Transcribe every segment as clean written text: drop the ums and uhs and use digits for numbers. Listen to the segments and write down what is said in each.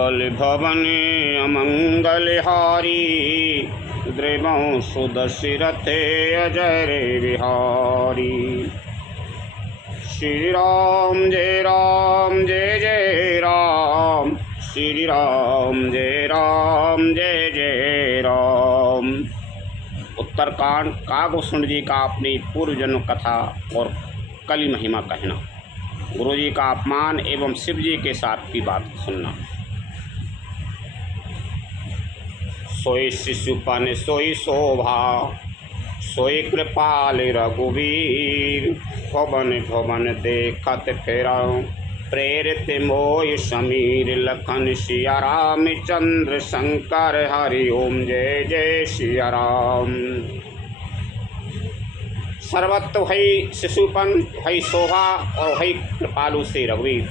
मंगल भवने अमंगल हारी द्रिवं सुदशरथे अजय रे बिहारी। श्री राम जय राम जय जय राम, श्री राम जय राम जय जय राम। उत्तरकांड काकभूषण जी का अपनी पूर्व जन्म कथा और कली महिमा कहना, गुरु जी का अपमान एवं शिव जी के साथ की बात सुनना। सोई शिशुपन सोई शोभा, सोई कृपाल रघुवीर। भवन भवन देखत फिरऊं, प्रेरित मोय समीर। लखन सिया राम चंद्र शंकर हरि ओम जय जय सिया राम। सर्वत्र वही शिशुपन, वही शोभा और वही कृपालु से रघुवीर।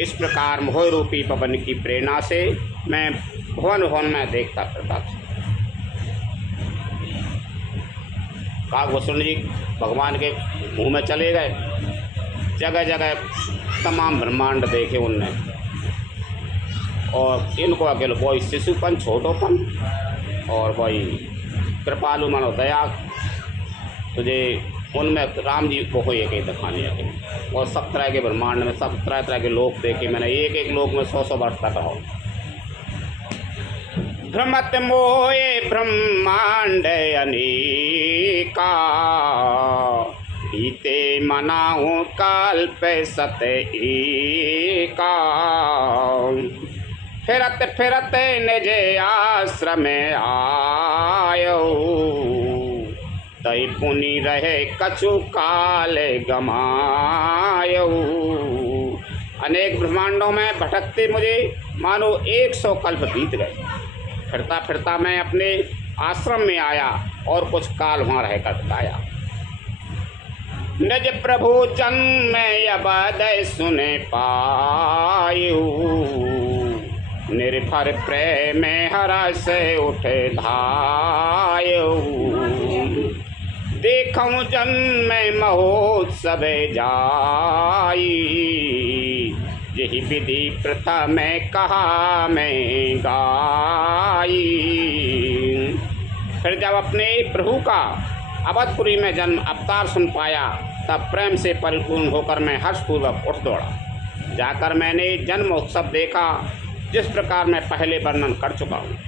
इस प्रकार मोह रूपी पवन की प्रेरणा से मैं भवन भवन में देखता फिरता था। काकभूषण जी भगवान के मुँह में चले गए, जगह जगह तमाम ब्रह्मांड देखे उनने, और इनको अकेले वही शिशुपन छोटोपन और वही कृपालु मानो दया, तुझे उनमें राम जी को एक एक दिखाने लगे। और सब तरह के ब्रह्मांड में सब तरह तरह के लोक देखे मैंने, एक एक लोक में 100-100 वर्ष तक रहो। भ्रमत मोये ब्रह्मांड अनेका, बीते मनाऊं कल्प सत एका। फिरत फिरत निज आश्रम आयो, तई पुनि रहे कछु काल गमायो। अनेक ब्रह्मांडों में भटकते मुझे मानो 100 कल्प बीत गए। फिरता फिरता मैं अपने आश्रम में आया और कुछ काल वहाँ रह कर बिताया। निज प्रभु जन्म अबद सुने पायु, निर्भर प्रेम हरस उठे धायु। देखूं जन्म महोत्सव जाई, यही विधि प्रथा में कहा मैं गाई। फिर जब अपने प्रभु का अवधपुरी में जन्म अवतार सुन पाया, तब प्रेम से परिपूर्ण होकर मैं हर्षपूर्वक उठ दौड़ा। जाकर मैंने जन्म उत्सव देखा, जिस प्रकार मैं पहले वर्णन कर चुका हूँ।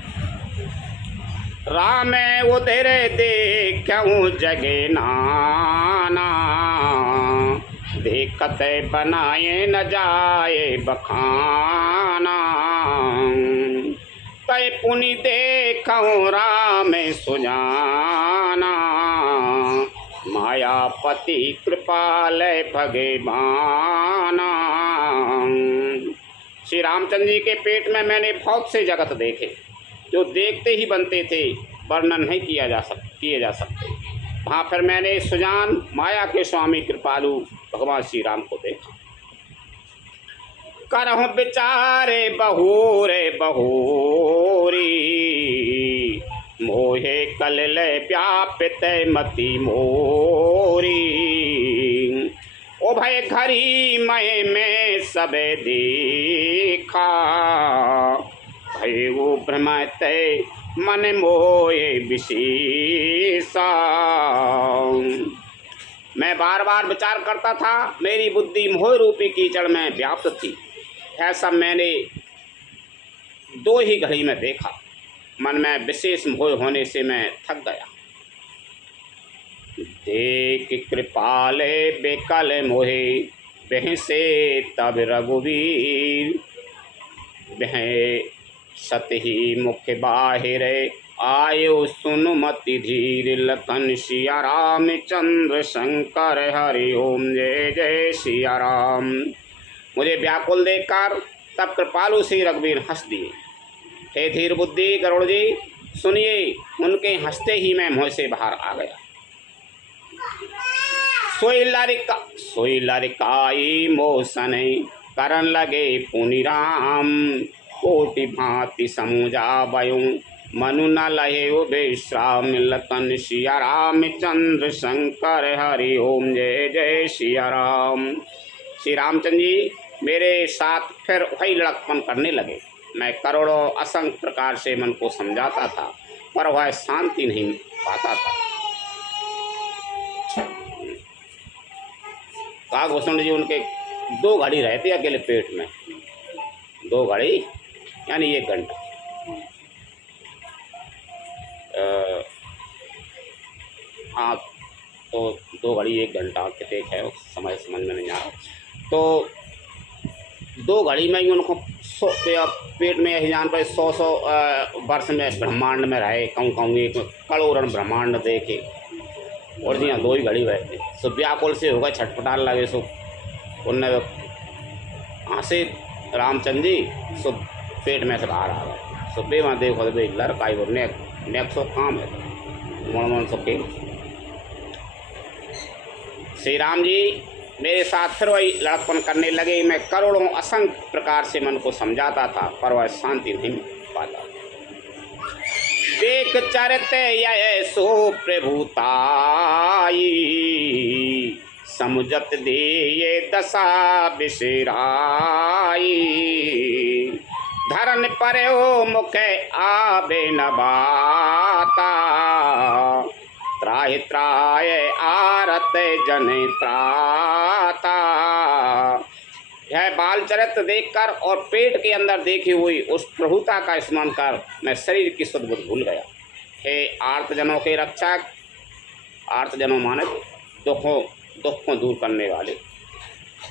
राम उधर देखूं जगे नाना, देखत बनाए न जाए बखाना। तय पुनि देखूं राम सुजाना, मायापति कृपाल भगवाना। श्री रामचंद्र जी के पेट में मैंने बहुत से जगत देखे, जो देखते ही बनते थे, वर्णन नहीं किए जा सकते। वहाँ फिर मैंने सुजान माया के स्वामी कृपालु भगवान श्री राम को देखा। करहु विचारे बहुरे बहुरी, मोहे कलल व्यापित मति मोरी। ओ भय घरी मय में सब देखा, भय वो भ्रमत मन मोये विशेषा। मैं बार बार विचार करता था, मेरी बुद्धि मोह रूपी कीचड़ में व्याप्त थी। यह सब मैंने 2 ही घड़ी में देखा। मन में विशेष मोह होने से मैं थक गया। देख कृपाले बेकल मोहे, बह से तब रघुवीर। बह सत ही मुख बाहिर, आयो सुनु मति धीर। लखन सिया राम चंद्र शंकर हरि ओम जय जय सिया राम। मुझे व्याकुल देखकर तब कृपालु श्री रघुवीर हंस दिए। हे धीर बुद्धि गरुड़ जी, सुनिए। उनके हंसते ही मैं मुँह से बाहर आ गया। सोई लरिकाई मोसन, करन लगे पुनि राम। कोटि भांति समुझा बयूं, मनु न लहे विश्राम। लखन सिया राम चंद्र शंकर हरि ओम जय जय सिया राम। श्री रामचंद्र जी मेरे साथ फिर वही लड़कपन करने लगे। मैं करोड़ों असंख्य प्रकार से मन को समझाता था, पर वह शांति नहीं पाता था। काकभूषण जी उनके 2 घड़ी रहती अकेले पेट में, 2 घड़ी यानी 1 घंटा। हाँ, तो 2 घड़ी 1 घंटा कितने है समय समझ में नहीं आ रहा। तो 2 घड़ी में ही उनको पेट में यही जान पाए 100 वर्ष में ब्रह्मांड में रहे, कहूँ एक करोड़न ब्रह्मांड देखे, और जी हाँ 2 ही घड़ी बैठे। सो व्याकुल से होगा, छटपटाने लगे। सो उनने हंसे रामचंद्र जी, सो पेट में से बाहर आ गए। सो बे वहाँ देखो बे लड़का वो नेक सो काम है मन सो के। श्री राम जी मेरे साथ फिर वही लड़कपन करने लगे। मैं करोड़ों असंख्य प्रकार से मन को समझाता था, पर वह शांति नहीं पाता। देख चरित यह सो प्रभुताई, समुझत दे ये दशा बिसराई। धरन पर ओ मुख आबे न बाता, त्राहि त्राय आरत जन त्राता। यह बाल चरित्र देखकर और पेट के अंदर देखी हुई उस प्रभुता का स्मरण कर मैं शरीर की सद्बुद्धि भूल गया। हे आर्तजनों के रक्षक, आर्तजनों माने दुख को दूर करने वाले,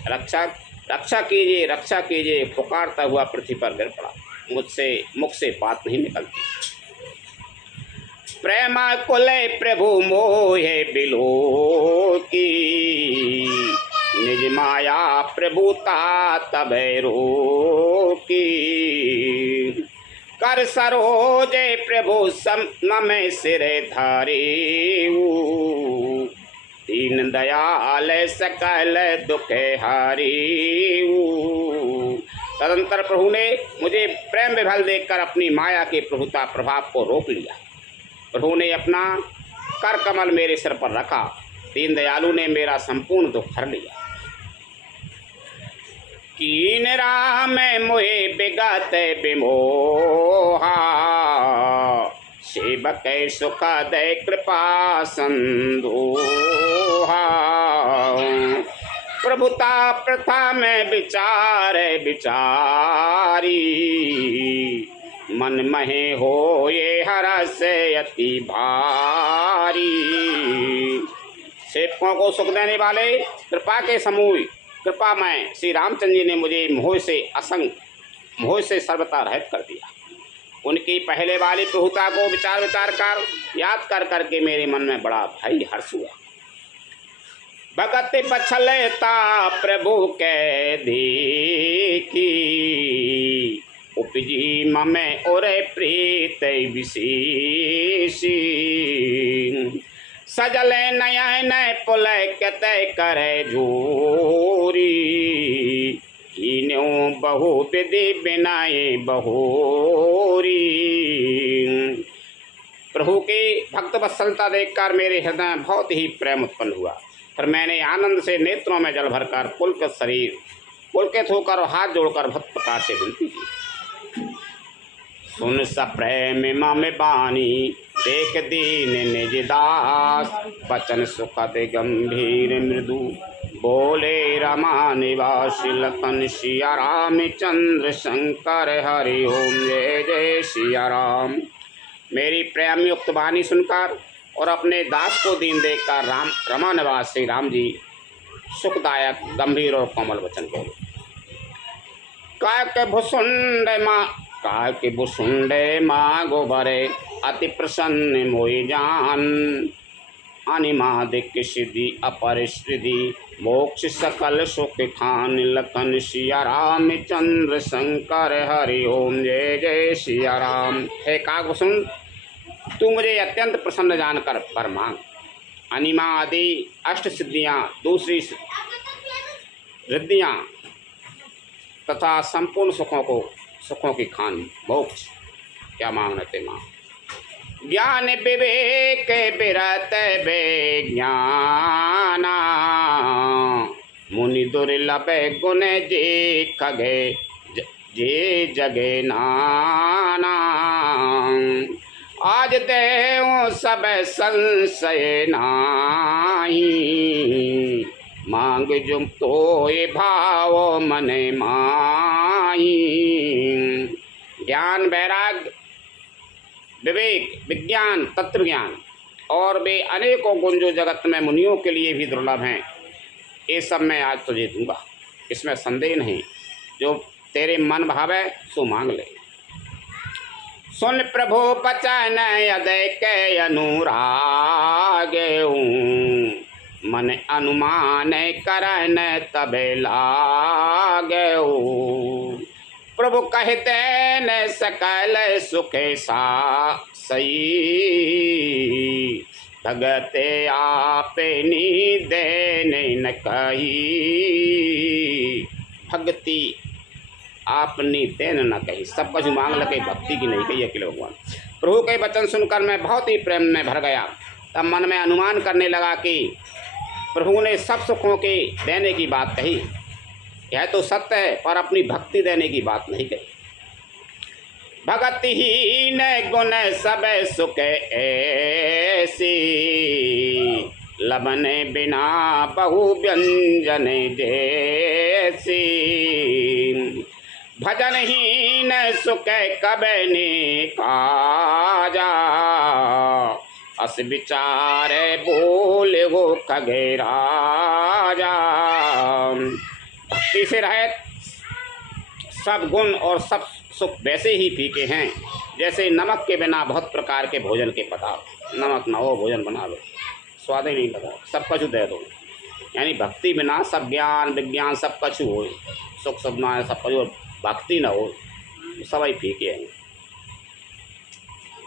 रक्षक रक्षा कीजिए, रक्षा कीजिए पुकारता हुआ पृथ्वी पर गिर पड़ा। मुझसे मुख से बात नहीं निकलती। प्रेमा कुले प्रभु मोहे बिलो की, निज माया प्रभुता तबे रोकी। कर सरोजे प्रभु नमे सिरे धारे, दीन दयाल सकल दुखे हारी। तदंतर प्रभु ने मुझे प्रेम विभल देखकर अपनी माया के प्रभुता प्रभाव को रोक लिया। प्रभु ने अपना कर कमल मेरे सिर पर रखा। दीन दयालु ने मेरा संपूर्ण दुख हर लिया। कीन राम मोहे बिगत बिमोहा, सेवक सुख दय कृपा संदोहा। प्रभुता प्रथा में विचार विचारी, मन महे हो ये हरस अति भारी। सेवकों को सुख देने वाले कृपा के समूह कृपा में श्री रामचंद्र जी ने मुझे मोह से सर्वथा रहित कर दिया। उनकी पहले वाली प्रभुता को विचार कर याद कर करके मेरे मन में बड़ा भारी हर्ष हुआ। भगत बछलता प्रभु के देखी, उपजी ममे और प्रीत विशेषी। सजल नयन पुल कतय करे जोरी, कीन्यों बहु विधि बिनाए बहोरी। प्रभु की भक्त वत्सलता देखकर मेरे हृदय में बहुत ही प्रेम उत्पन्न हुआ। फिर मैंने आनंद से नेत्रों में जल भरकर पुलकित होकर हाथ जोड़कर भक्त प्रकार से विनती की। सुन सप्रेम मम बानी, देख दीन निज दास। बचन सुखद गंभीर मृदु, बोले रमा निवासी लखन सिया राम चंद्र शंकर हरि ओम जय जय सिया राम। मेरी प्रेम युक्त वाणी सुनकर और अपने दास को दीन देखकर रमा निवास श्री राम जी सुखदायक गंभीर और कोमल वचन बोले। काके भुसुंडे माँ गोबरे, अति प्रसन्न मोहि जान। अनिमादिक सिद्धि अपर सिद्धि, मोक्ष सकल सुख खान। लखन सिया राम चंद्र शंकर हरि ओम जय जय सिया राम। हे काकभूषण, तू मुझे अत्यंत प्रसन्न जानकर वर मांग। अनिमा आदि अष्ट सिद्धियाँ, दूसरी रिद्धियाँ तथा संपूर्ण सुखों की खान मोक्ष क्या मांगना ते मांग। ज्ञान विवेक बिरत बेज्ञाना, मुनि दुर्लभ गुण जे खगे जे जगे नाना। आज देव सब संशय नाही, मांग जुम तो ये भाव मने माही। ज्ञान, वैराग्य, विवेक, विज्ञान, तत्व ज्ञान और वे अनेकों गुण जो जगत में मुनियों के लिए भी दुर्लभ हैं, ये सब मैं आज तुझे दूंगा, इसमें संदेह नहीं। जो तेरे मन भावे सो मांग ले। सुन प्रभु बचन यदय के अनुराग, मन अनुमान करन तबे लागे। प्रभु कहते न सकल सुख सा सही, भगते आपे नी देने न कही। भक्ति आपनी देन न कही, सब कुछ मांग लगे, भक्ति की नहीं कही अकेले भगवान। प्रभु के वचन सुनकर मैं बहुत ही प्रेम में भर गया। तब मन में अनुमान करने लगा कि प्रभु ने सब सुखों के देने की बात कही, यह तो सत्य है, पर अपनी भक्ति देने की बात नहीं कही। भगति ही न गुण सब सुख ऐसी, लबने बिना बहु व्यंजन जैसी। भजन ही न सुख कबे ने काजा, अस विचार बोले हो खगे राजा। भक्ति से रहित सब गुण और सब सुख वैसे ही फीके हैं जैसे नमक के बिना बहुत प्रकार के भोजन के पदार्थ। नमक न हो भोजन बना लो, स्वाद ही नहीं लगा, सब कुछ दे दो। यानी भक्ति बिना सब ज्ञान विज्ञान सब कुछ हो, सुख सुखना सब कुछ, भक्ति न हो सब ही फीके हैं।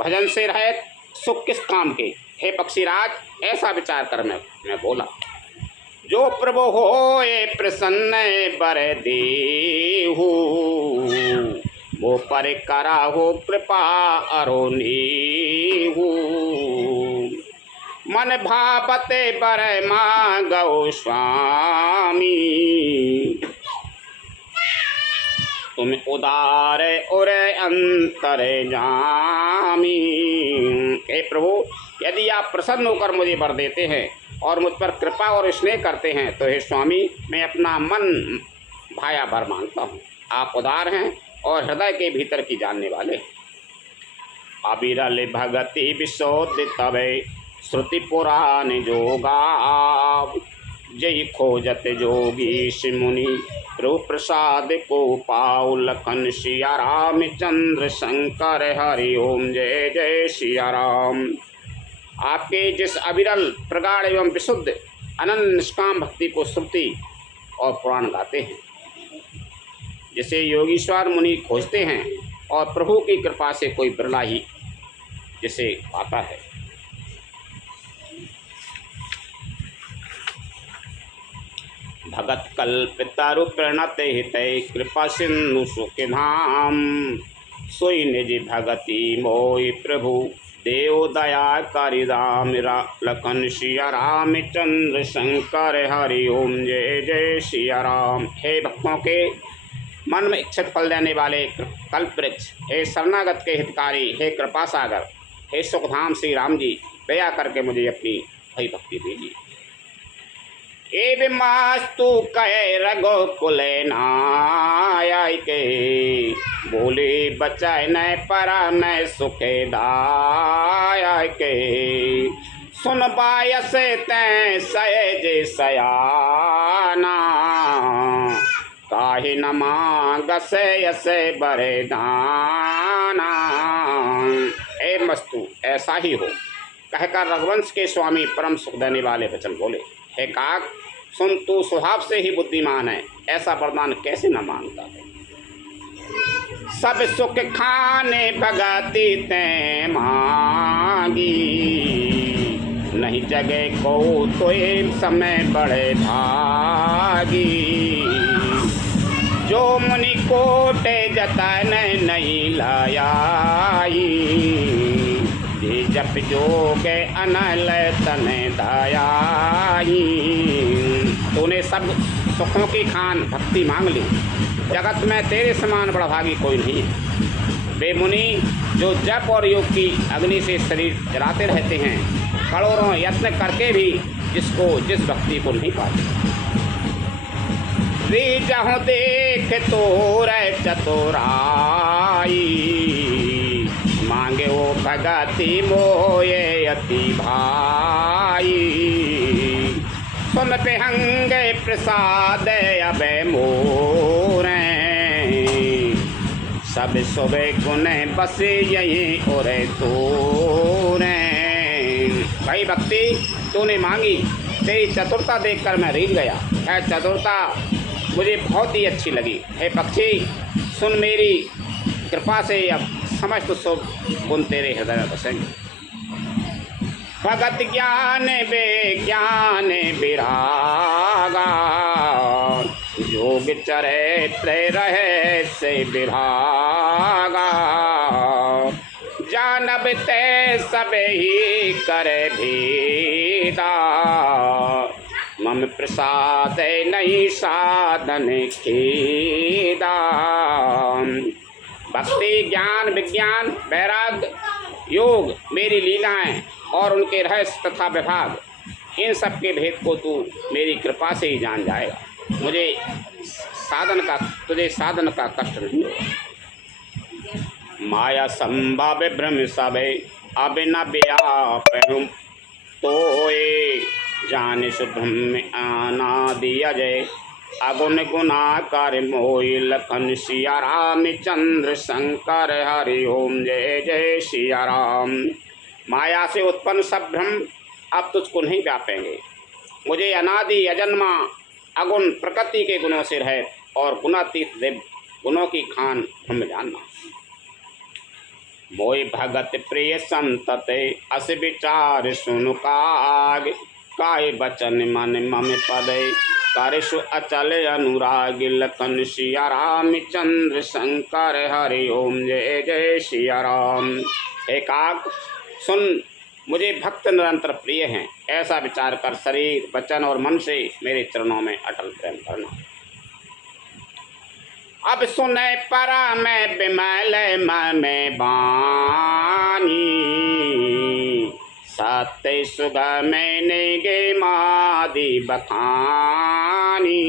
भजन से रहित सुख किस काम के, हे पक्षीराज ऐसा विचार कर मैं बोला। जो प्रभु हो ये प्रसन्न बर देहु, वो पर करा हो कृपा अरोनीहु। मन भावते बर मांगो स्वामी, तुम उदार और अंतर जामी। हे प्रभु यदि आप प्रसन्न होकर मुझे वर देते हैं और मुझ पर कृपा और स्नेह करते हैं तो हे स्वामी मैं अपना मन भाया भर मांगता हूँ। आप उदार हैं और हृदय के भीतर की जानने वाले। अविरल भगति विशोध तवे श्रुति पुराण जोगा, जय खोजत जोगी मुनि प्रभु प्रसाद को पाऊ। लखन सिया राम चंद्र शंकर हरि ओम जय जय सिया राम। आपके जिस अविरल प्रगाढ़ एवं विशुद्ध अनंत निष्काम भक्ति को श्रुति और पुराण गाते हैं, जिसे योगीश्वर मुनि खोजते हैं और प्रभु की कृपा से कोई बिरला ही जिसे पाता है। भगत कल्पितरु प्रणत हितै कृपा सिंधु सुख धाम। सोई निज भगति मोहि प्रभु देव दया करि राम। लखन सिया राम चंद्र शंकर हरि ओम जय जय सिया राम। हे भक्तों के मन में इच्छित फल देने वाले कल्प वृक्ष, हे शरणागत के हितकारी, हे कृपा सागर, हे सुखधाम श्री राम जी, दया करके मुझे अपनी भई भक्ति दीजिए। ए मास्तु कहे रघुकुल नाय के, बोले बचाए न परा मैं सुखे दाय के। सुन बायस तै सहज सयाना, काहे न मांगस यस बरदाना। ए मस्तु ऐसा ही हो कहकर रघुवंश के स्वामी परम सुख देने वाले वचन बोले। हे काक सुन, तू स्वभाव से ही बुद्धिमान है, ऐसा वरदान कैसे न मांगता है। सब सुख खाने भगति ते मांगी, नहीं जगे को तो एक समय बड़े भागी। जो मुनि कोटे जतन नहीं लायाई, जे जप जोगे अनल तने दायाई। तूने सब सुखों की खान भक्ति मांग ली, जगत में तेरे समान बड़भागी कोई नहीं है। वे मुनि जो जप और योग की अग्नि से शरीर जलाते रहते हैं, करोड़ों यत्न करके भी जिस भक्ति को नहीं पाते। जहाँ देख तो रे चतुराई, मांगे वो भगति मोये अति भाई। सुन पिहंगे प्रसाद अब मोरे, सब सुबह गुण बस यही और तोरे। भाई भक्ति तूने मांगी, तेरी चतुरता देखकर मैं रीझ गया। है चतुरता मुझे बहुत ही अच्छी लगी। हे पक्षी सुन, मेरी कृपा से अब समस्त शुभ गुण तेरे हृदय में बसेंगे। भगत ज्ञान विज्ञान विरागा, जोग चरित्र रहे से विभागा। जानब ते सब ही करे भेदा, मम प्रसाद नहीं साधन खेदा। भक्ति ज्ञान विज्ञान वैराग्य योग मेरी लीलाएं और उनके रहस्य तथा विभाग, इन सब के भेद को तू मेरी कृपा से ही जान जाएगा। तुझे साधन का कष्ट नहीं होगा। माया संभव भ्रम सब अब न व्यापहूँ तोए, जाने सुब्रह्म अनादि अजय। अगुण गुणाकर मोहि लखन सिया राम चंद्र शंकर हरि ओम जय जय सिया राम। माया से उत्पन्न सब भ्रम अब तुझको नहीं व्यापेंगे। मुझे अनादि अजन्मा अगुण प्रकृति के गुणों से रहित और गुणातीत दिव्य गुणों की खान ब्रह्म जानना। मोहि भगत प्रिय संतते अस विचार सुनु काग, काय बचन मन मम पदे कारिशु अचल अनुराग। लखन सिया राम चंद्र शंकर हरि ओम जय जय सिया राम। हे काग सुन, मुझे भक्त निरंतर प्रिय हैं, ऐसा विचार कर शरीर वचन और मन से मेरे चरणों में अटल प्रेम करना। अब सुने परा मैं बिमल में बानी, सत्य सुगा मैंने गे मादी बखानी।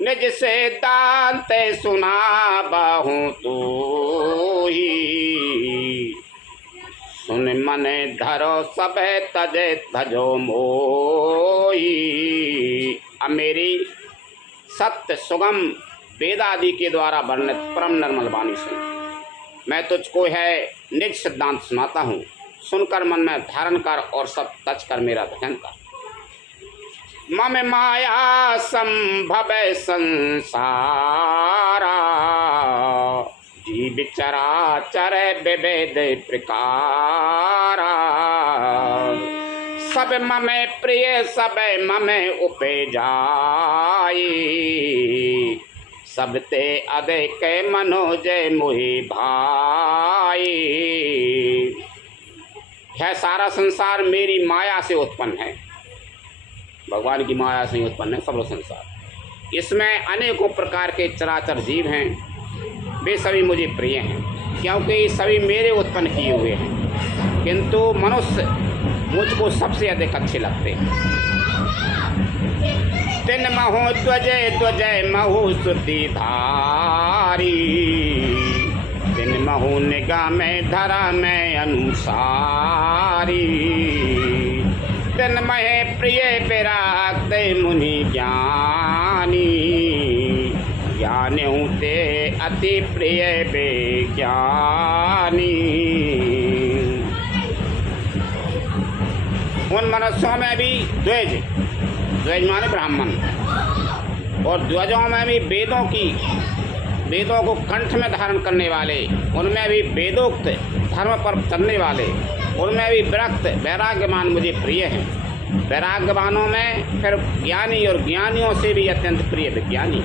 निज से दांते सुना बाहूँ तो ही, सुन मन धरो सब तजे भजो मोही। अब मेरी सत्य सुगम वेदादि के द्वारा वर्णित परम निर्मल वाणी सुन। मैं तुझको है निज सिद्धांत सुनाता हूँ, सुनकर मन में धारण कर और सब तज कर मेरा भजन कर। मम माया संभव संसारा, जीव चराचर विविध प्रकारा। सब ममे प्रिय सब ममे उपजाई, सब ते अधिक मनोज मोहि भाई। यह सारा संसार मेरी माया से उत्पन्न है, भगवान की माया से उत्पन्न है सब संसार। इसमें अनेकों प्रकार के चराचर जीव हैं, वे सभी मुझे प्रिय हैं क्योंकि सभी मेरे उत्पन्न किए हुए हैं, किंतु मनुष्य मुझको सबसे अधिक अच्छे लगते हैं। तिन महु ध्वजय ध्वजय महु श्रुति धारी, तिन महु निगाह में धरा में अनुसारी। तिन महे प्रिय विरागते मुनि ज्ञानी, ज्ञान हूँ ते अति प्रिय विज्ञानी। उन मनुष्यों में भी द्विज, द्विज माने ब्राह्मण, और द्विजों में भी वेदों को कंठ में धारण करने वाले, उनमें भी वेदोक्त धर्म पर चलने वाले, उनमें भी विरक्त वैराग्यमान मुझे प्रिय हैं। वैराग्यवानों में फिर ज्ञानी और ज्ञानियों से भी अत्यंत प्रिय विज्ञानी।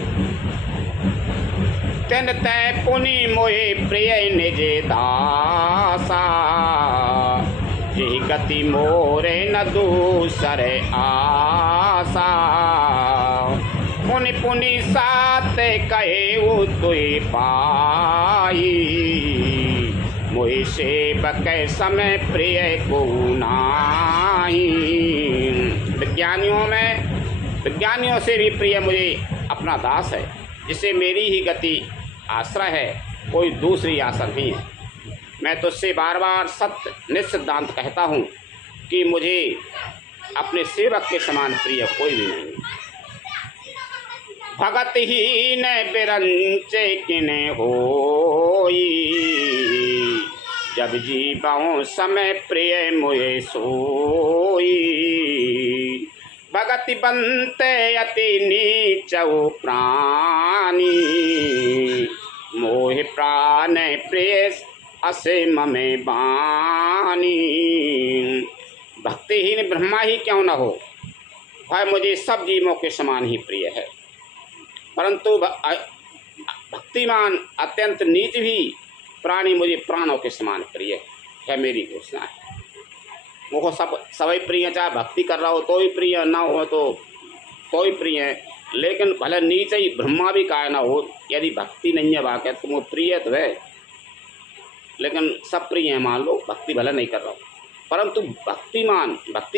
तिन तय पुनि मोहि प्रिय निज दासा, यही गति मोरे न दूसरे आसा। पुनि पुनि सात ते कहे वो तुई पाई, मोहि सेवक समय प्रिय को नाई। विज्ञानियों से भी प्रिय मुझे अपना दास है, जिसे मेरी ही गति आश्रय है, कोई दूसरी आशा नहीं है। मैं तुझसे बार बार सत्य निस्सिद्धांत कहता हूँ कि मुझे अपने सेवक के समान प्रिय कोई भी नहीं। भगत ही न बिरंचे किने होई, जब जीवाऊं समय प्रिय मोहे सोई। भगति बनते अति नीचऊ प्राणी, मोहि प्राण प्रिय असीम में बानी। भक्तिहीन ब्रह्मा ही क्यों न हो, वह मुझे सब जीवों के समान ही प्रिय है, परंतु भक्तिमान अत्यंत नीच भी प्राणी मुझे प्राणों के समान प्रिय है, मेरी घोषणा है। मुझको सभी प्रिय, चाहे भक्ति कर रहा हो तो ही प्रिय, ना हो तो ही प्रिय है। लेकिन भले नीच ही ब्रह्मा भी काहे ना हो, यदि भक्ति नहीं है वाक़ई तो वो प्रिय तो है, लेकिन सब प्रिय है। मान लो भक्ति भले नहीं कर रहा हो, परंतु भक्ति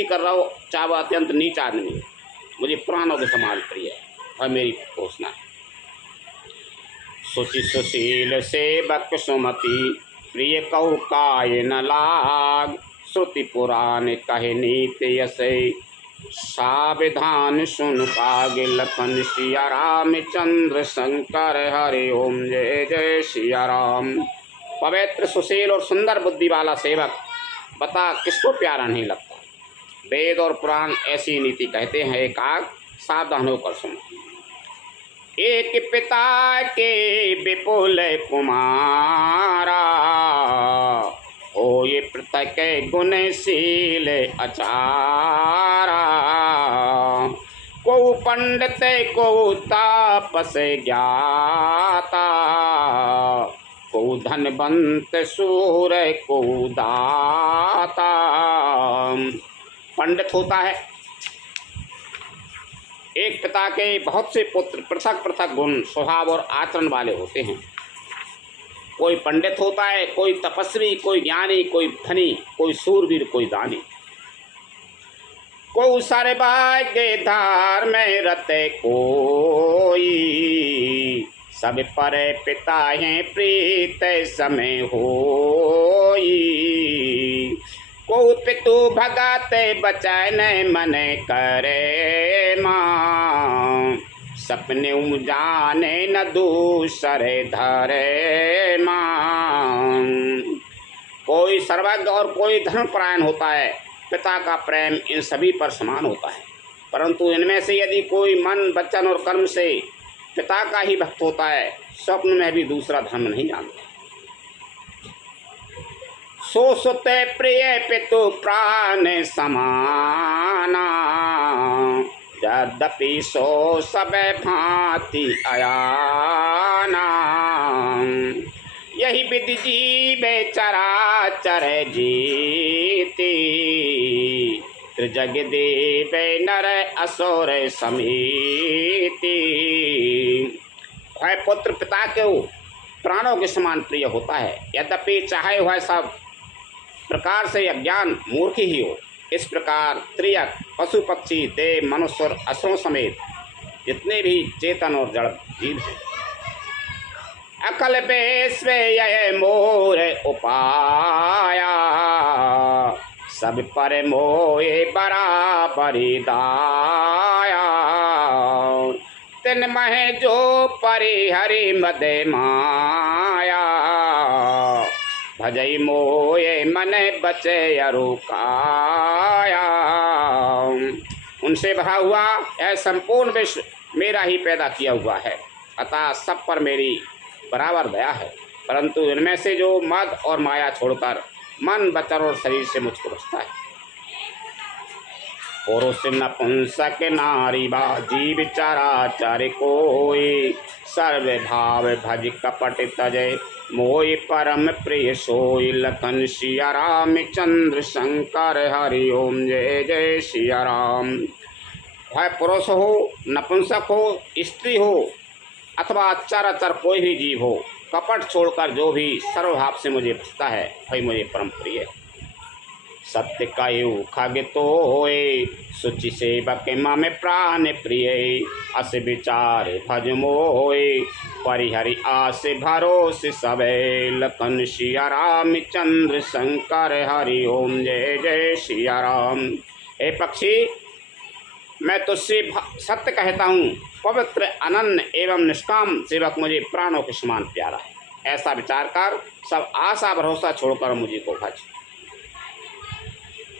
कर रहा हो, चाहे वह अत्यंत नीच आदमी है, मुझे प्राणों के समान प्रिय है, वह मेरी घोषणा है। सुचि सुशील सेवक सुमति, प्रिय कहु काय न लाग। श्रुति पुराण कहे नीति यसे, साविधान सुन पागे लखन सिया राम चंद्र शंकर हरि ओम जय जय सिया राम। पवित्र सुशील और सुंदर बुद्धि वाला सेवक, बता किसको प्यारा नहीं लगता। वेद और पुराण ऐसी नीति कहते हैं, एकाक सावधान होकर सुनो। एक पिता के विपुल कुमारा, हो ये पृथक गुणशील अचारा। को पंडित को तापस ज्ञाता, को धनवंत सूर को दाता। पंडित होता है, एक पिता के बहुत से पुत्र पृथक पृथक गुण स्वभाव और आचरण वाले होते हैं। कोई पंडित होता है, कोई तपस्वी, कोई ज्ञानी, कोई धनी, कोई सूरवीर, कोई दानी। को सर्वज्ञ धार में रते कोई, सब पर पिता हैं प्रीत समय होई। को पितु भगत बचन मन करे माँ, सपने जाने न दूसरे धरे माँ। कोई सर्वज्ञ और कोई धर्मपरायण होता है, पिता का प्रेम इन सभी पर समान होता है, परंतु इनमें से यदि कोई मन वचन और कर्म से पिता का ही भक्त होता है, स्वप्न में भी दूसरा धर्म नहीं जानता। सो सुते प्रिय पितु प्राण समाना, यद्यपि सो सब भांति अयाना। यही विधि जीव चराचर जीती, त्रिजग देव नर असुर समीति। वह पुत्र पिता के प्राणों के समान प्रिय होता है, यद्यपि चाहे वह सब प्रकार से अज्ञान मूर्ख ही हो। इस प्रकार त्रियक पशु पक्षी देव मनुष्य और असुरों समेत जितने भी चेतन और जड़ जीव हैं, अकल बेस्वे यह मोर उपाया, सब पर मोए बराबरी दाया। तिन मह जो परिहरि मद माया, भजई मोए मन बचे अरुकाया। उनसे भरा हुआ यह संपूर्ण विश्व मेरा ही पैदा किया हुआ है, अतः सब पर मेरी बराबर दया है, परंतु इनमें से जो मद और माया छोड़कर मन वचन और शरीर से मुझको बचता है। पुरुष नपुंसक नारी बा जीव चराचर कोई, सर्व भाव भज कपट तजय मोय परम प्रिय सोई। लखन सिया राम चंद्र शंकर हरि ओम जय जय सिया राम। वह पुरुष हो, नपुंसक हो, स्त्री हो अथवा चराचर कोई भी जीव हो, कपट छोड़कर जो भी सर्वभाव से मुझे भजता है वही मुझे परम प्रिय है। सत्य कायु खागितो होए, सुचि सेवक मम प्राण प्रिय। अस विचार भज मोए, परिहरि आस भरोसे सबे। लखन सिया राम चंद्र शंकर हरि ओम जय जय सिया राम। हे पक्षी, मैं तुझसे सत्य कहता हूँ, पवित्र अनन्य एवं निष्काम सेवक मुझे प्राणों के समान प्यारा है। ऐसा विचार कर सब आशा भरोसा छोड़कर मुझे को भज।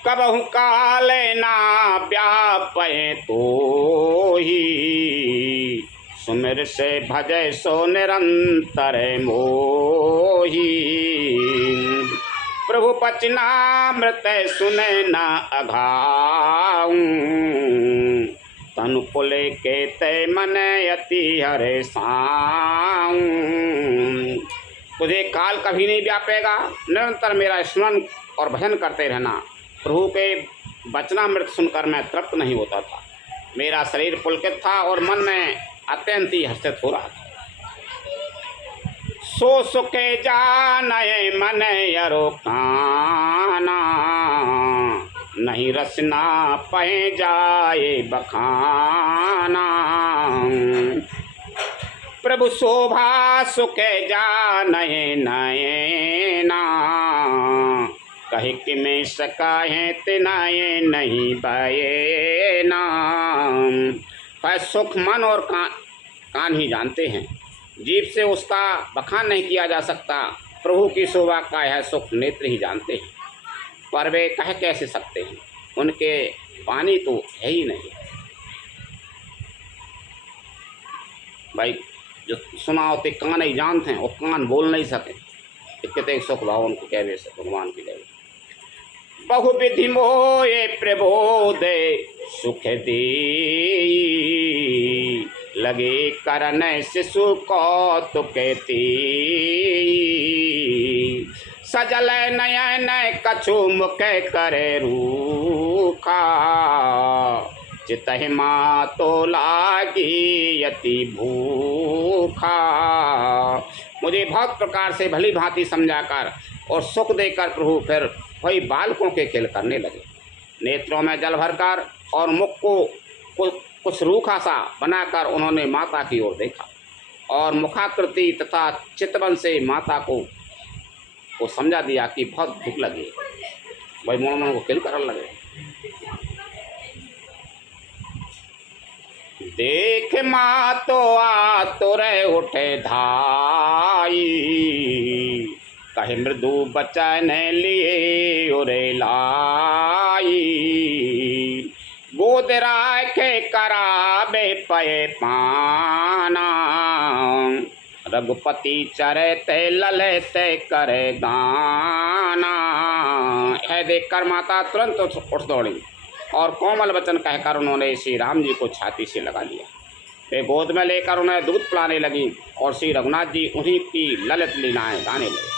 कबहु काल ना व्यापय तो ही, सुमिर से भजय सो निरंतर मोही। प्रभु पचनामृत सुने न अघाऊं, तनु पुले के तय मन अति हरे साऊं। तुझे काल कभी नहीं व्यापेगा, निरंतर मेरा स्मरण और भजन करते रहना। प्रभु के वचनामृत सुनकर मैं तृप्त नहीं होता था। मेरा शरीर पुलकित था और मन में अत्यंत ही हर्षित हो रहा था। सो सुखे जाने मन यरो काना, नहीं रसना पह जाए बखाना। प्रभु शोभा सुखे जाने नयना, कहे कि मैं सकाहे तिनाए नहीं बये नाम। पर सुख मन और कान ही जानते हैं, जीभ से उसका बखान नहीं किया जा सकता। प्रभु की शोभा का यह सुख नेत्र ही जानते हैं, पर वे कह कैसे सकते हैं, उनके पानी तो है ही नहीं। भाई जो सुना होते कान ही जानते हैं, वो कान बोल नहीं सके। कितने सुख भाव उनको कह दे भगवान की जय। बहु विधि मोए प्रबोधे सुख दी, लगे करन शिशु कौतुक ती। सजल नयन कछु मुख करे रूखा, चितहि माँ तो लागी यति भूखा। मुझे बहुत प्रकार से भली भांति समझाकर और सुख देकर प्रभु फिर वही बालकों के खेल करने लगे। नेत्रों में जल भरकर और मुख को कुछ रूखा सा बनाकर उन्होंने माता की ओर देखा और मुखाकृति तथा चितवन से माता को समझा दिया कि बहुत भूख लगी। वही मोहन को खेल करने लगे। देख माँ तो आ तुरे उठे धाई, कहे मृदु बचन लिए उरे लाई। गोद राखे कराबे पये पाना, रघुपति चरते ललते करे गाना। यह देखकर माता तुरंत उठ दौड़ी और कोमल वचन कहकर उन्होंने श्री राम जी को छाती से लगा लिया। वे गोद में लेकर उन्हें दूध पिलाने लगी और श्री रघुनाथ जी उन्हीं की ललित लीलाएं गाने लगे।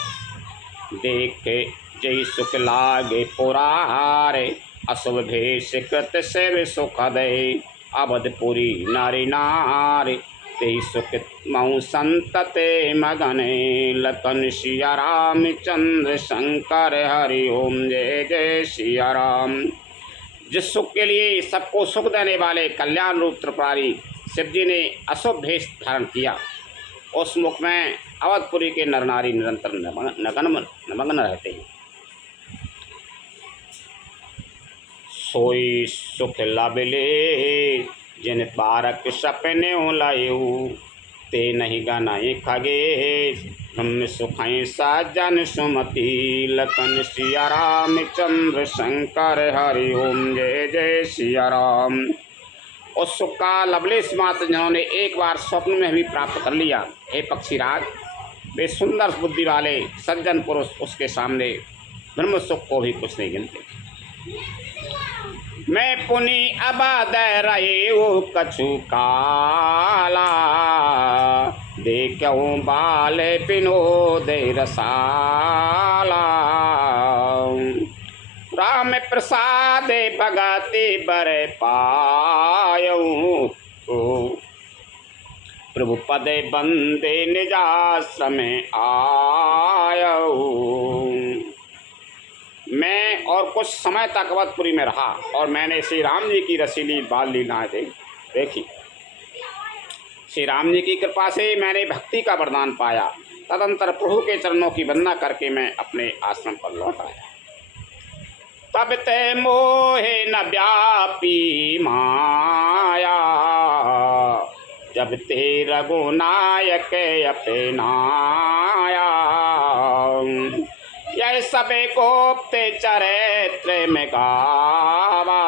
देखे जय सुख लागे पुरारे, अशुभ भेष कृत सेव सुख दे। अवधपुरी नारी नारी, ते सुख मऊ संतते मगने। लखन सिया राम चंद्र शंकर हरि ओम जय जय सिया राम। जिस सुख के लिए सबको सुख देने वाले कल्याण रूप त्रिपुरारी शिव जी ने अशुभ भेष धारण किया, उस मुख में अवधपुरी के नर नारी निरंतर नमग्न रहते हैं। सोई सुख लबले जिन बारक सपने लायु, ते नहीं गनाए खगे ब्रह्म सुखाए साजन सुमति। लखन सिया राम चंद्र शंकर हरि ओम जय जय सिया राम। उस सुख का लवलेश मात्र जिन्होंने एक बार स्वप्न में भी प्राप्त कर लिया, हे पक्षीराज, वे सुंदर बुद्धि वाले सज्जन पुरुष उसके सामने ब्रह्म सुख को भी कुछ नहीं गिनते। मैं पुनि अबाद रहे वो कछु काला, देखूं बाल विनोद रसाला। राम प्रसाद भगति बर पायऊं, प्रभु पद बंदे निजाश्रम आयो। मैं और कुछ समय तक अवधपुरी में रहा और मैंने श्री राम जी की रसीली बाल लीलाएं देखी। श्री राम जी की कृपा से मैंने भक्ति का वरदान पाया। तदंतर प्रभु के चरणों की वंदना करके मैं अपने आश्रम पर लौट आया। तब ते मोहे न व्यापी माया, जब ते रघुनायक अपनाया। यह सबे गोप्ते चरित्र में गावा,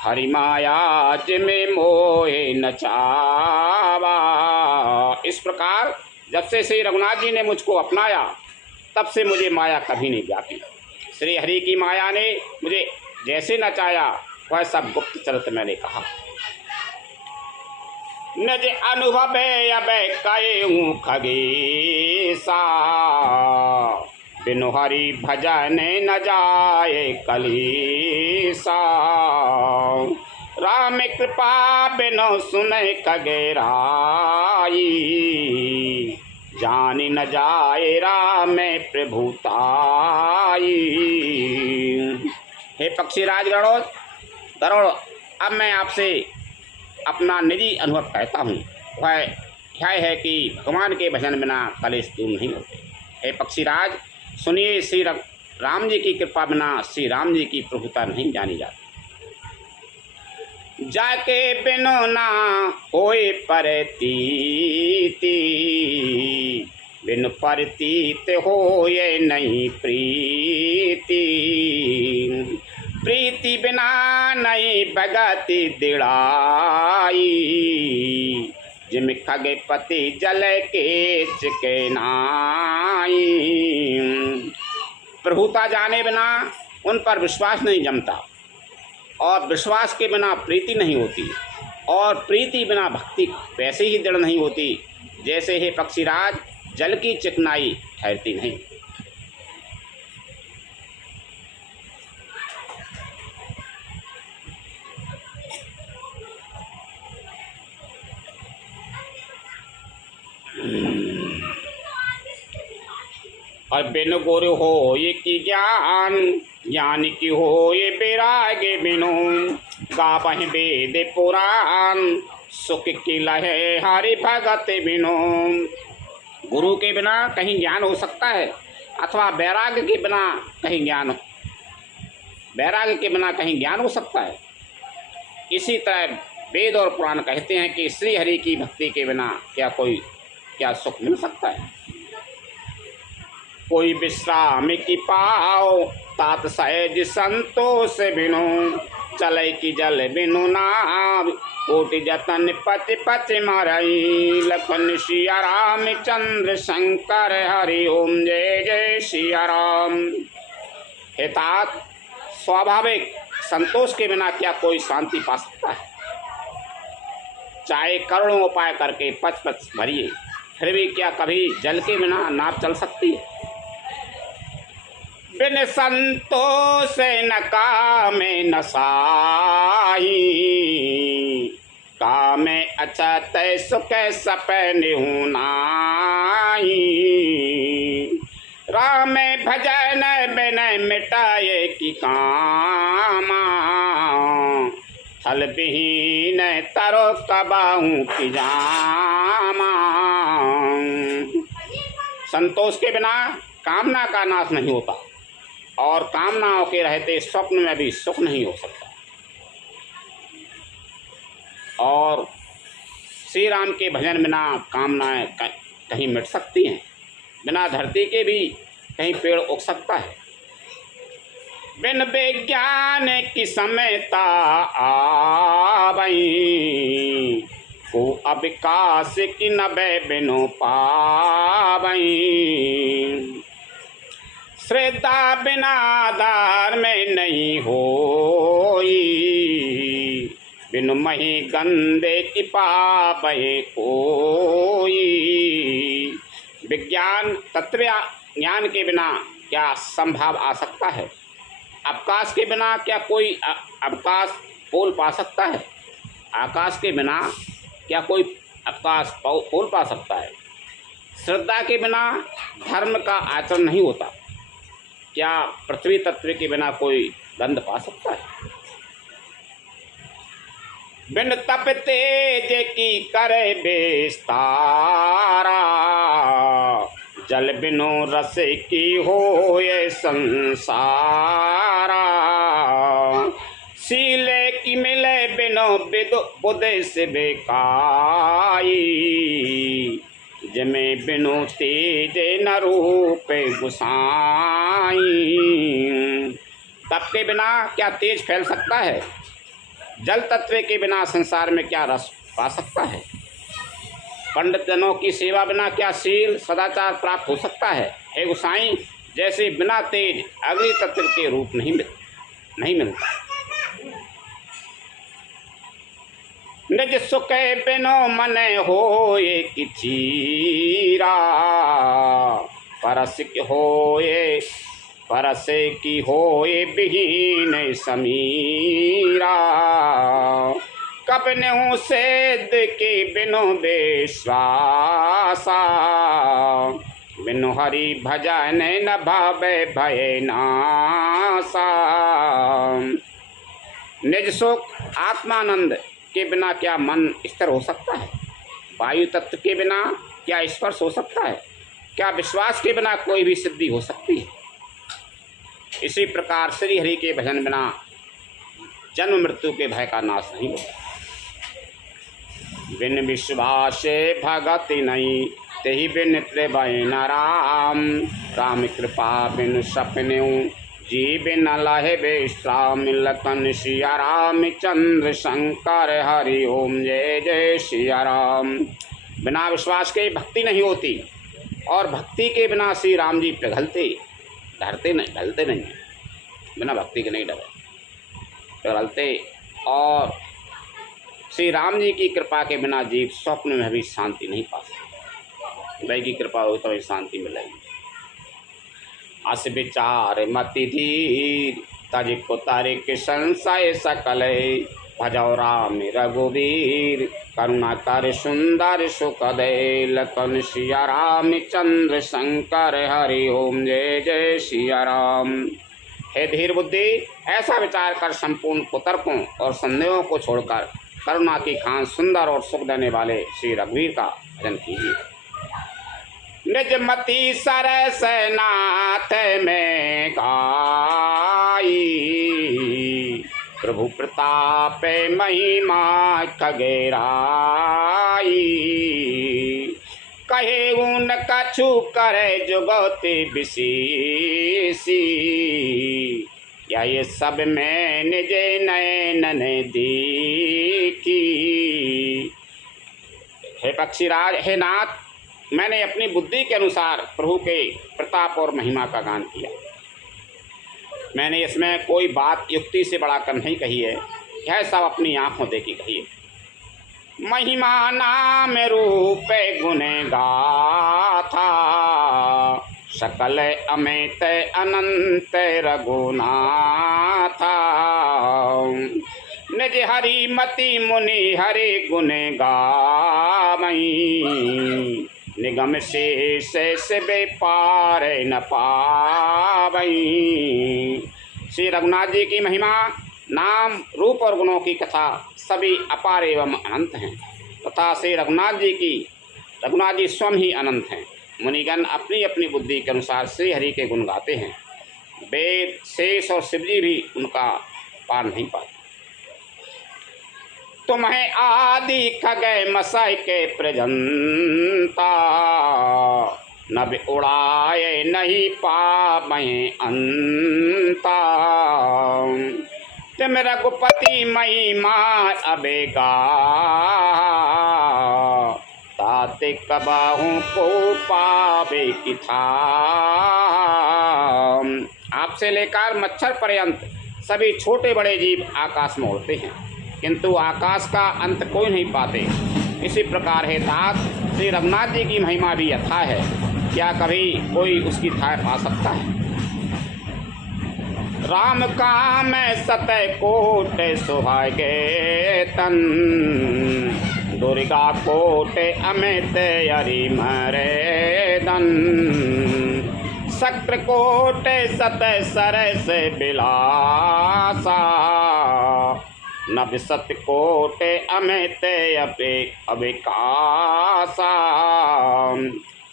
हरि माया जिमे मोहे न चावा। इस प्रकार जब से श्री रघुनाथ जी ने मुझको अपनाया तब से मुझे माया कभी नहीं व्यापी। श्री हरि की माया ने मुझे जैसे नचाया वह सब गुप्त चरित्र मैंने कहा। निज अनुभव अब कहूँ खगेसा, बिनु हरि भजन न जाए कलीसा। राम कृपा बिनु सुने खगेराई, जानी न जाए राम प्रभुताई। हे पक्षीराज गरुड़, अब मैं आपसे अपना निजी अनुभव कहता हूँ। वह यह है कि भगवान के भजन बिना कलेश दूर नहीं होते। हे पक्षीराज सुनिए, श्री राम जी की कृपा बिना श्री राम जी की प्रभुता नहीं जानी जाती। जाके बिनो ना होए परतीति, बिनु परतीत होए नहीं प्रीति। प्रीति बिना नहीं भगति दिड़ाई, जिम खगे पति जल के चिकनाई। प्रभुता जाने बिना उन पर विश्वास नहीं जमता, और विश्वास के बिना प्रीति नहीं होती, और प्रीति बिना भक्ति वैसे ही दृढ़ नहीं होती जैसे हे पक्षीराज जल की चिकनाई ठहरती नहीं। और बिनु गुरु हो ये की ज्ञान, ज्ञान की हो ये बैराग्य बिनु। गावहि वेद पुराण, सुख की लहे हरि भगत बिनु। गुरु के बिना कहीं ज्ञान हो सकता है, अथवा वैराग्य के बिना कहीं ज्ञान हो सकता है। इसी तरह वेद और पुराण कहते हैं कि श्री हरि की भक्ति के बिना क्या सुख मिल सकता है। कोई विश्राम की पाओ तात सहज संतोष बिनु। चले की जल बिनु नाम, कोटि जतन पच पच मरई। लखन सिया राम चंद्र शंकर हरि ओम जय जय सिया राम। हे तात, स्वाभाविक संतोष के बिना क्या कोई शांति पा सकता है। चाहे करोड़ों उपाय करके पच पच भरिए, फिर भी क्या कभी जल के बिना नाव चल सकती है। बिन संतोष न कामे न साई, कामे अचत सुख सपने नाई। राम भजन बिन मिटाए की कामा, थल विहीन तरो कबाऊं की जामा। संतोष के बिना कामना का नाश नहीं होता, और कामनाओं के रहते स्वप्न में भी सुख नहीं हो सकता। और श्री राम के भजन बिना कामनाएं कहीं मिट सकती हैं। बिना धरती के भी कहीं पेड़ उग सकता है। बिन विज्ञान की समयता आवई, को अविकास की नभे बिनु पावई। श्रद्धा बिना आधार में नहीं होई, बिनु मही गंदे की पावे कोई। विज्ञान तत्व ज्ञान के बिना क्या संभव आ सकता है। अवकाश के बिना क्या कोई अवकाश पोल पा सकता है। आकाश के बिना क्या कोई आकाश फूल पा सकता है। श्रद्धा के बिना धर्म का आचरण नहीं होता। क्या पृथ्वी तत्व के बिना कोई गंध पा सकता है? बिन तप तेज की करे बेस्तारा, जल बिनु रस की हो ये संसारा। सीले की मिले बिनु बुद्धि से बेकाई, जमे बिनु तेज न रूप गुसाई। तप के बिना क्या तेज फैल सकता है? जल तत्व के बिना संसार में क्या रस पा सकता है? पंडित जनों की सेवा बिना क्या शील सदाचार प्राप्त हो सकता है? हे गोसाई, जैसे बिना तेज अग्नि तत्व के रूप नहीं मिलता। निज सुख बिनो मन होए किचीरा, परस होए परस की होए बिहीन समीरा। कपनहु सेद के बिनु विश्वासा, बिनु हरि भजन न भावे भय नासा। निज सुख आत्मानंद के बिना क्या मन स्थिर हो सकता है? वायु तत्व के बिना क्या स्पर्श हो सकता है? क्या विश्वास के बिना कोई भी सिद्धि हो सकती है? इसी प्रकार श्री हरि के भजन बिना जन्म मृत्यु के भय का नाश नहीं होता। बिन विश्वास भगति नहीं, तेहि बिन त्रिभय न राम। राम कृपा बिन सपनेऊ, जी बिन लहे विश्राम। लखन सिया राम चंद्र शंकर हरि ओम जय जय सिया राम। बिना विश्वास के भक्ति नहीं होती, और भक्ति के बिना श्री राम जी पिघलते ढलते नहीं हैं। बिना भक्ति के नहीं पिघलते। और श्री राम जी की कृपा के बिना जीव स्वप्न में भी शांति नहीं पा सकता। वही की कृपा हो तो शांति मिलेगी। अस विचार मति धीर, तज को तारिक संशय सकल। भजौ राम रघुवीर, करुणा कर सुंदर सुखदय। लखन सिया राम चंद्र शंकर हरि ओम जय जय सिया राम। हे धीर बुद्धि, ऐसा विचार कर संपूर्ण कुतर्कों और संदेहों को छोड़कर करुणा की खान सुंदर और सुख देने वाले श्री रघुवीर का भजन कीजिए। निज मति सरस नाथ में गाई, प्रभु प्रताप महिमा खगेराई। कहे उन कछु करे जुगति विशेषी, या ये सब में निज नयन देखी। हे पक्षीराज, हे नाथ, मैंने अपनी बुद्धि के अनुसार प्रभु के प्रताप और महिमा का गान किया। मैंने इसमें कोई बात युक्ति से बढ़ाकर नहीं कही है, यह सब अपनी आँखों देखी कही है। महिमा नाम रूप गुण गाथा, सकल अमित अनंत रघुनाथा। निज हरि मति मुनि हरि गुण गावई, निगम शेष से पार न पावई। श्री रघुनाथ जी की महिमा, नाम, रूप और गुणों की कथा सभी अपार एवं अनंत हैं, तथा श्री रघुनाथ जी स्वयं ही अनंत हैं। मुनिगण अपनी अपनी बुद्धि के अनुसार श्री हरि के गुण गाते हैं। वेद, शेष और शिवजी भी उनका पार नहीं पाते। तुम्हें आदि खगय मसय के प्रजंता, नभ उड़ाए नहीं पावै अंता। तुम रघुपति महिमा अबेगा, ताते कबाहू को पावे की था। आपसे लेकर मच्छर पर्यंत सभी छोटे बड़े जीव आकाश में उड़ते हैं, किंतु आकाश का अंत कोई नहीं पाते। इसी प्रकार है तात, श्री रघुनाथ जी की महिमा भी यथा है, क्या कभी कोई उसकी थाह पा सकता है? राम काम सतय कोट सुहागे तन, दुर्गा कोटि अमित अरिमर्दन शक्र कोटि सत सरस बिलासा नवशत कोटि अमित अविकासा।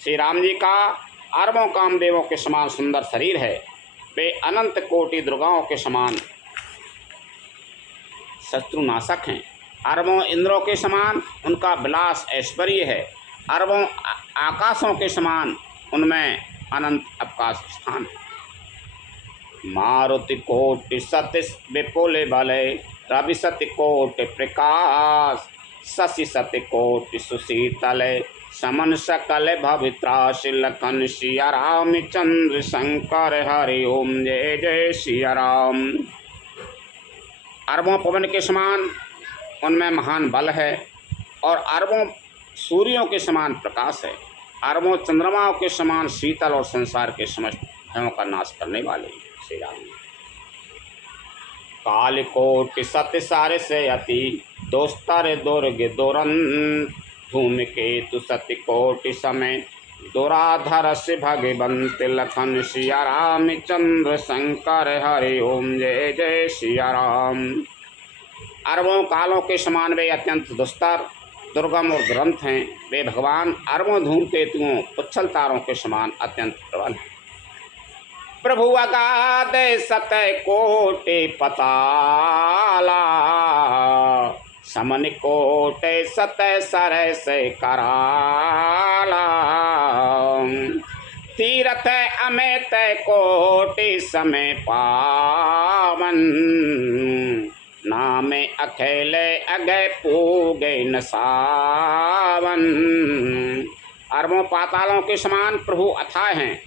श्री राम जी का अरबों कामदेवों के समान सुंदर शरीर है। वे अनंत कोटि दुर्गाओं के समान शत्रुनाशक हैं। अरबों इंद्रों के समान उनका विलास ऐश्वर्य है। अरबों आकाशों के समान उनमें अनंत अवकाश स्थान है। मारुति कोटि सति विपुल बल रवि सति कोटि प्रकाश शशि सति कोटि सुशीतल समन सकल भवित्राश लखन सिया राम चंद्र शंकर हरि ओम जय जय सिया राम। अरबों पवन के समान उनमें महान बल है और अरबों सूर्यों के समान प्रकाश है। अरबों चंद्रमाओं के समान शीतल और संसार के समस्त भयों का नाश करने वाले श्री राम। काल कोटि सत्य सारे से अति दोस्तर दुर्ग दोरन धूमकेतु सत्य कोटि समय दुराधर से भगवंत लखन सिया राम चंद्र शंकर हरि ओम जय जय सिया राम। अरबों कालों के समान वे अत्यंत दुस्तर दुर्गम और दुरंत हैं। वे भगवान अरबों धूमकेतुओं उच्छल तारों के समान अत्यंत प्रबल हैं। प्रभु अगाध सत कोटि पताला समन कोटि सत सरस कराला तीरथ अमित कोटि समय पावन नाम अखिल अगय पूगे न सावन। अरबों पातालों के समान प्रभु अथाह हैं।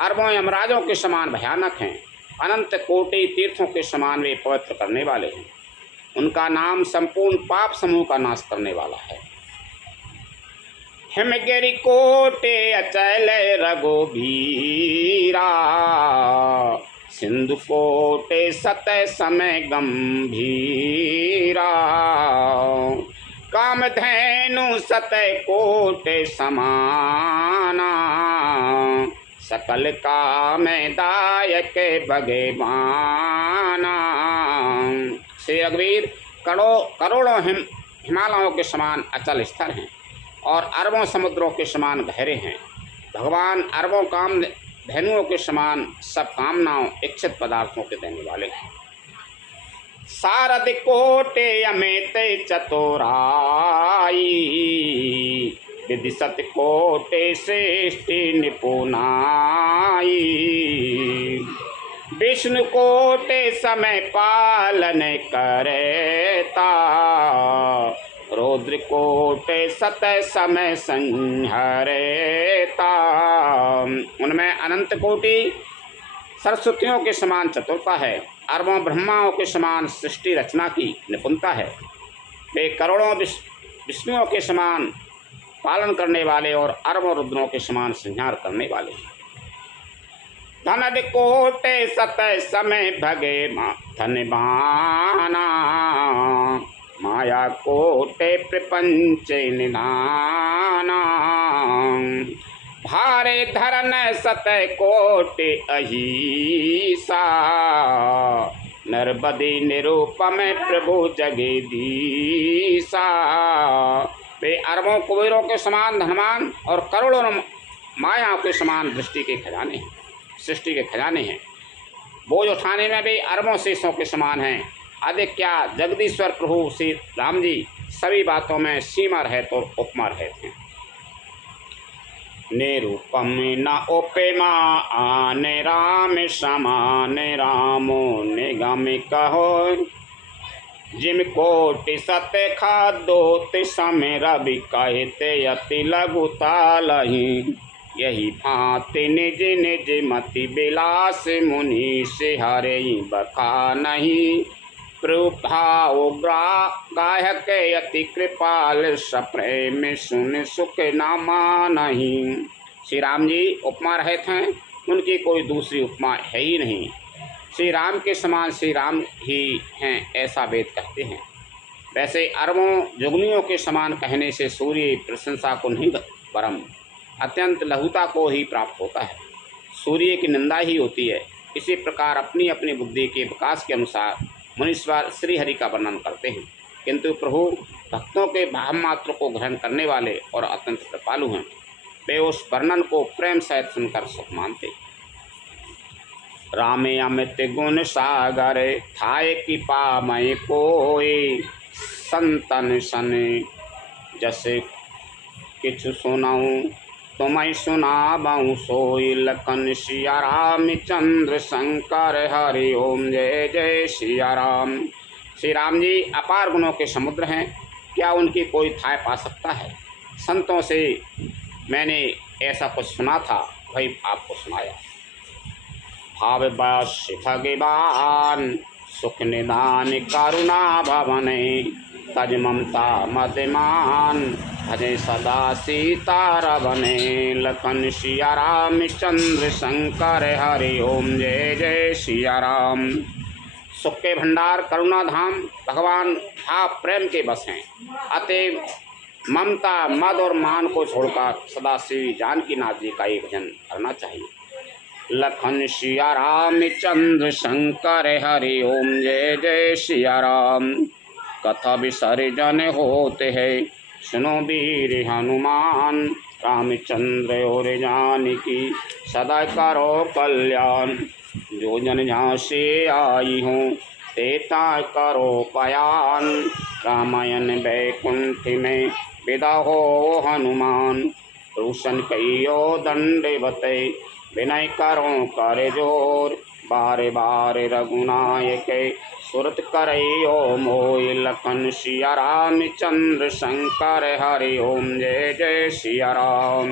अरबों यमराजों के समान भयानक हैं। अनंत कोटि तीर्थों के समान वे पवित्र करने वाले हैं। उनका नाम संपूर्ण पाप समूह का नाश करने वाला है। हिमगिरि कोटि अचल रघुबीरा सिंधु कोटि सत समय गंभीरा कामधेनु सत कोटि समाना सकल काम दायक भगवाना। श्री रघुवीर करोड़ों हिमालयों के समान अचल स्थिर हैं और अरबों समुद्रों के समान गहरे हैं। भगवान अरबों काम धेनुओं के समान सब कामनाओं इच्छित पदार्थों के देने वाले हैं। सारद कोटि अमित चतुराई विधि सत कोटि सृष्टि निपुनाई विष्णु कोटि समय पालन करता रौद्र कोटि सत समय संहरता। उनमें अनंत कोटि सरस्वतियों के समान चतुरता है। अरबों ब्रह्माओं के समान सृष्टि रचना की निपुणता है। वे करोड़ों विष्णुओं के समान पालन करने वाले और अरबों रुद्रों के समान संहार करने वाले। धनद कोटि सत समय भगे धनबाना माया कोटि प्रपंच निधाना भारे धरन सत कोटि अहिसा नरबदी निरूपम प्रभु जगदीसा। वे अरबों कुबेरों के समान धनवान और करोड़ों मायाओं के समान दृष्टि के खजाने हैं, सृष्टि के खजाने हैं। बोझ उठाने में भी अरबों शेषों के समान हैं। अधिक क्या जगदीश्वर प्रभु श्री राम जी सभी बातों में सीमा रहित और उपमा रहित हैं। निरूपम न उपमा आने राम समान रामो निगम कहो जिम कोटि सत्य खादोत समय रवि कहते अति लघुतालही यही भांति निज निज मति विलास मुनि से हरे बखा नहीं प्रभाव गायक अति कृपाल सप्रेम सुन सुख नामा नहीं। श्री राम जी उपमा रहित हैं, उनकी कोई दूसरी उपमा है ही नहीं। श्री राम के समान श्री राम ही हैं ऐसा वेद कहते हैं। वैसे अरबों जुगनियों के समान कहने से सूर्य प्रशंसा को नहीं वरम अत्यंत लघुता को ही प्राप्त होता है। सूर्य की निंदा ही होती है। इसी प्रकार अपनी अपनी बुद्धि के विकास के अनुसार मुनीश्वर श्रीहरि का वर्णन करते हैं, किंतु प्रभु भक्तों के भाव मात्र को ग्रहण करने वाले और अत्यंत कृपालु हैं। वे उस वर्णन को प्रेम सहित सुनकर सुख मानते। रामे अमित गुण सागर थाय की पामय कोय संतन सन जैसे किछु सुनाऊं तुम्हें सुनाबऊं सोई लखन सिया राम चंद्र शंकर हरि ओम जय जय सिया राम। श्री राम जी अपार गुणों के समुद्र हैं, क्या उनकी कोई थाय पा सकता है। संतों से मैंने ऐसा कुछ सुना था, वही आपको सुनाया। भाव बस भगवान सुख निदान करुणा भवन तज ममता मदमान भजे सदा सीता रवने लखन सिया राम चंद्र शंकर हरि ओम जय जय सिया राम। सुख के भंडार करुणा धाम भगवान भाव प्रेम के बस हैं, अतएव ममता मद और मान को छोड़कर सदा श्री जानकी नाथ जी का ही भजन करना चाहिए। लखन सिया राम चंद्र शंकर हरि ओम जय जय सिया राम। कथा विसर्जन होते है सुनो वीर हनुमान रामचंद्र और जानकी सदा करो कल्याण। जो जन जहाँ से आई हूँ तेता करो पयान रामायण वैकुंठ में विदा हो हनुमान। रोशन कहियो दंडवते विनय करो कर जोर बारे बारे रघुनायक सुरत करयो मोय लखन सिया राम चंद्र शंकर हरि ओम जय जय सिया राम।